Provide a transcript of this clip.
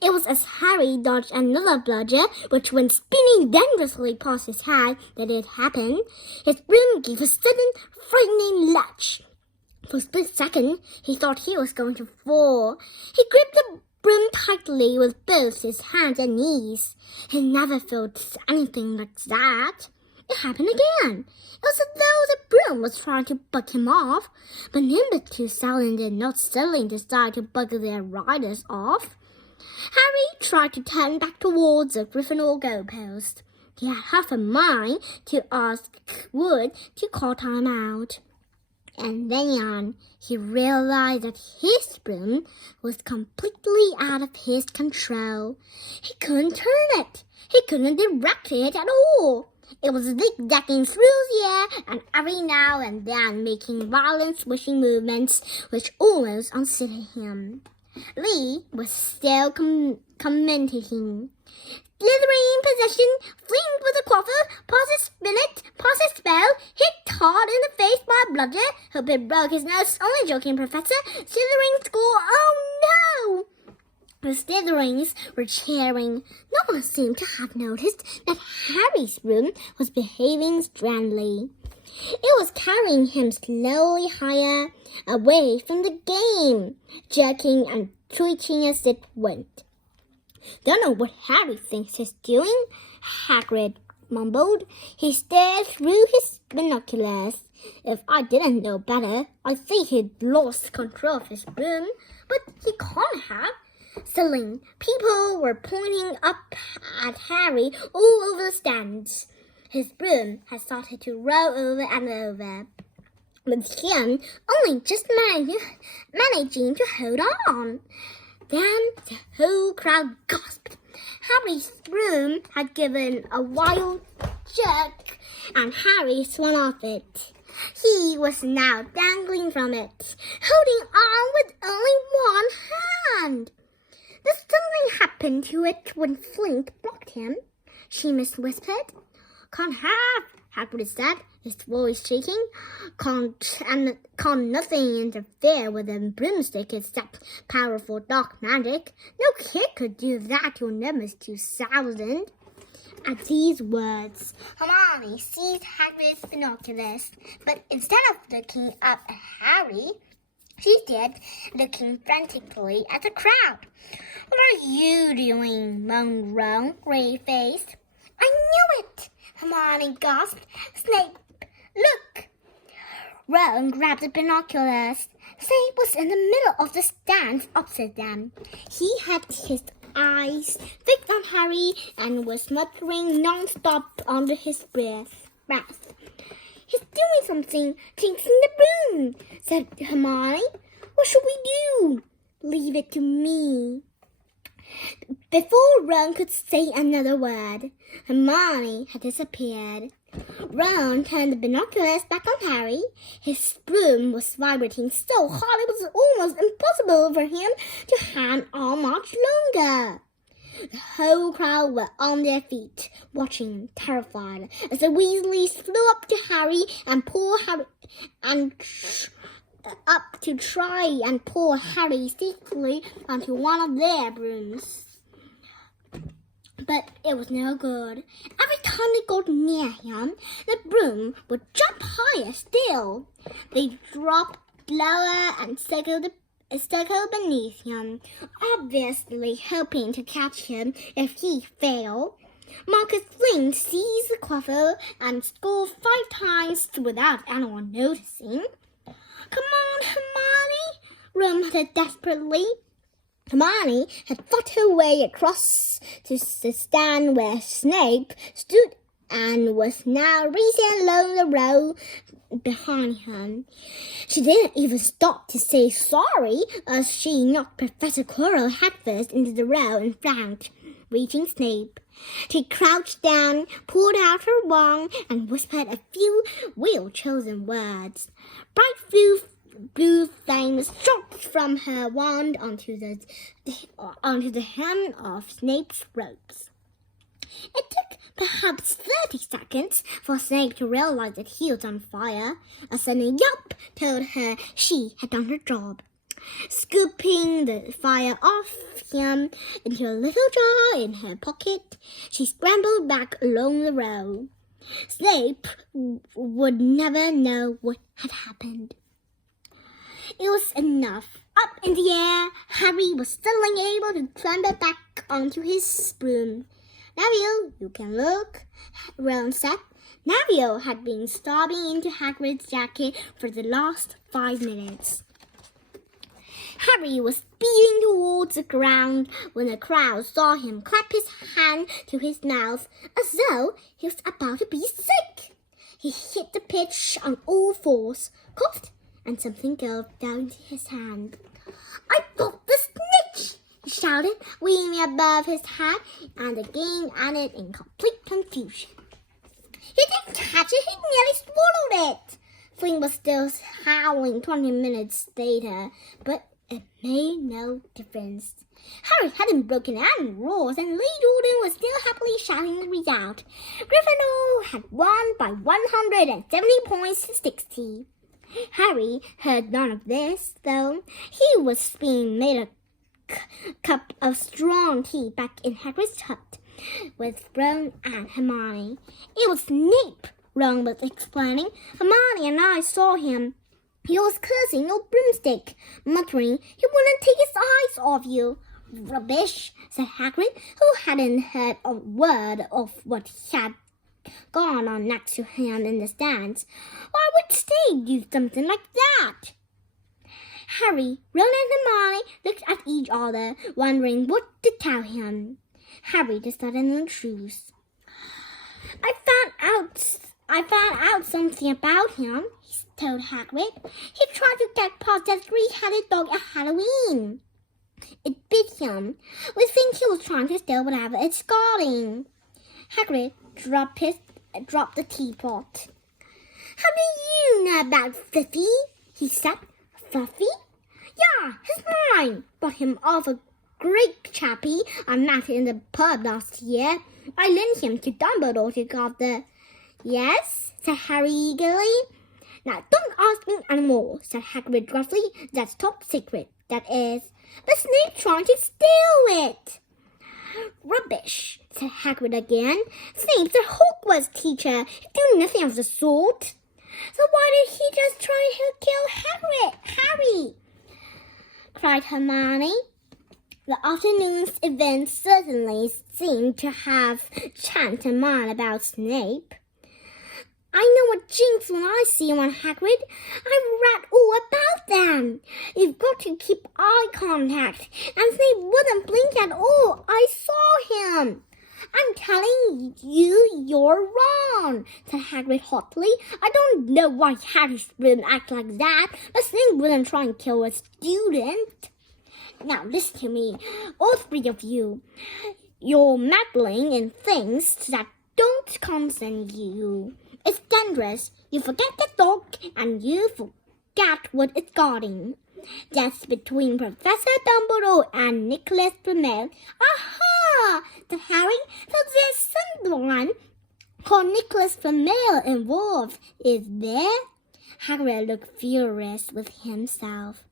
It was as Harry dodged another bludger, which went spinning dangerously past his head, that it happened. His broom gave a sudden, frightening lurch. For a split second, he thought he was going to fall. He gripped the broom tightly with both his hands and knees. He never felt anything like that. It happened again. It was as though the broom was trying to bug him off, but Nimbus 2 Salon did not suddenly decide to bug their riders off. Harry tried to turn back towards the Gryffindor goalpost. He had half a mind to ask Wood to call time out. And then he realized that his broom was completely out of his control. He couldn't turn it. He couldn't direct it at all. It was zigzagging through the air and every now and then making violent swishing movements which almost unseated him. Lee was still commenting. Slithering in possession, flamed with a quaffle, passes Spinnet, passes Spell, hit Todd in the face by a bludger, hope it broke his nose, only joking, Professor, Slytherin score, oh no! The Slytherins were cheering. No one seemed to have noticed that Harry's broom was behaving strangely. It was carrying him slowly higher, away from the game, jerking and twitching as it went. Don't know what Harry thinks he's doing, Hagrid mumbled. He stared through his binoculars. If I didn't know better, I'd think he'd lost control of his broom, but he can't have. Suddenly, people were pointing up at Harry all over the stands. His broom had started to roll over and over, with him only just managing to hold on. Then the whole crowd gasped. Harry's broom had given a wild jerk, and Harry swung off it. He was now dangling from it, holding on with only one hand. Then something happened to it when Flint blocked him, Seamus whispered. Can't have, Hagrid said, his voice shaking. Can't nothing interfere with a broomstick except powerful dark magic. No kid could do that to Nimbus 2000. At these words, Hermione seized Hagrid's binoculars, but instead of looking up at Harry, she did, looking frantically at the crowd. What are you doing, moaned Ron, grey-faced. I knew it, Hermione gasped. Snape, look! Ron grabbed the binoculars. Snape was in the middle of the stand opposite them. He had his eyes fixed on Harry and was muttering non-stop under his breath. He's doing something, jinxing the broom, said Hermione. What should we do? Leave it to me. Before Ron could say another word, Hermione had disappeared. Ron turned the binoculars back on Harry. His broom was vibrating so hard it was almost impossible for him to hang on much longer. The whole crowd were on their feet, watching, terrified, as the Weasleys flew up to Harry and pulled Harry up to try and pull Harry safely onto one of their brooms. But it was no good. Every time they got near him, the broom would jump higher still. They dropped lower and circled beneath him, obviously hoping to catch him if he failed. Marcus Flint seized the quaffle and scored 5 times without anyone noticing. Come on, Hermione, Ron muttered desperately. Hermione had fought her way across to the stand where Snape stood and was now racing along the row behind him. She didn't even stop to say sorry as she knocked Professor Quirrell headfirst into the row in front, reaching Snape. She crouched down, pulled out her wand, and whispered a few well-chosen words. Bright blue flames shot from her wand onto the hem of Snape's robes. It took perhaps 30 seconds for Snape to realize that he was on fire. A sudden yelp told her she had done her job. Scooping the fire off him into a little jar in her pocket, she scrambled back along the road. Snape would never know what had happened. It was enough. Up in the air, Harry was suddenly able to clamber back onto his broom. "Neville, you can look," Ron said. Neville had been sobbing into Hagrid's jacket for the last 5 minutes. Harry was speeding towards the ground when the crowd saw him clap his hand to his mouth as though he was about to be sick. He hit the pitch on all fours, coughed, and something fell into his hand. "I got the snitch!" he shouted, waving above his head, and again added in complete confusion. "He didn't catch it, he nearly swallowed it!" Flynn was still howling 20 minutes later, but it made no difference. Harry hadn't broken any rules, and Lee Jordan was still happily shouting the result. Gryffindor had won by 170 points to 60. Harry heard none of this, though. He was being made a cup of strong tea back in Hagrid's hut with Ron and Hermione. "It was Snape," Ron was explaining. "Hermione and I saw him. He was cursing your broomstick, muttering he wouldn't take his eyes off you." "Rubbish," said Hagrid, who hadn't heard a word of what had gone on next to him in the stands. "Why would Snape do something like that?" Harry, Ron and Hermione looked at each other, wondering what to tell him. Harry decided on the truth. I found out something about him," he told Hagrid. "He tried to get past that 3-headed dog at Halloween. It bit him. We think he was trying to steal whatever it's guarding." Hagrid dropped the teapot. "How do you know about Fluffy?" he said. "Fluffy? Yeah, he's mine. Bought him off a great chappie I met in the pub last year. I lent him to Dumbledore to guard the—" "Yes?" said Harry eagerly. "Now don't ask me anymore," said Hagrid gruffly. "That's top secret, that is. But Snape tried to steal it." "Rubbish," said Hagrid again. "Snape's a Hogwarts teacher. He'd do nothing of the sort." "So why did he just try to kill Harry?" cried Hermione. The afternoon's events certainly seemed to have changed her mind about Snape. "I know a jinx when I see one, Hagrid. I've read all about them. You've got to keep eye contact, and Snape wouldn't blink at all. I saw him." "I'm telling you, you're wrong," said Hagrid hotly. "I don't know why Harry wouldn't act like that, but Snape wouldn't try and kill a student. Now listen to me, all 3 of you. You're meddling in things that don't concern you. It's dangerous. You forget the dog, and you forget what it's guarding. That's between Professor Dumbledore and Nicholas Flamel." "Aha!" said Harry. "So there's someone called Nicholas Flamel involved, is there?" Hagrid looked furious with himself.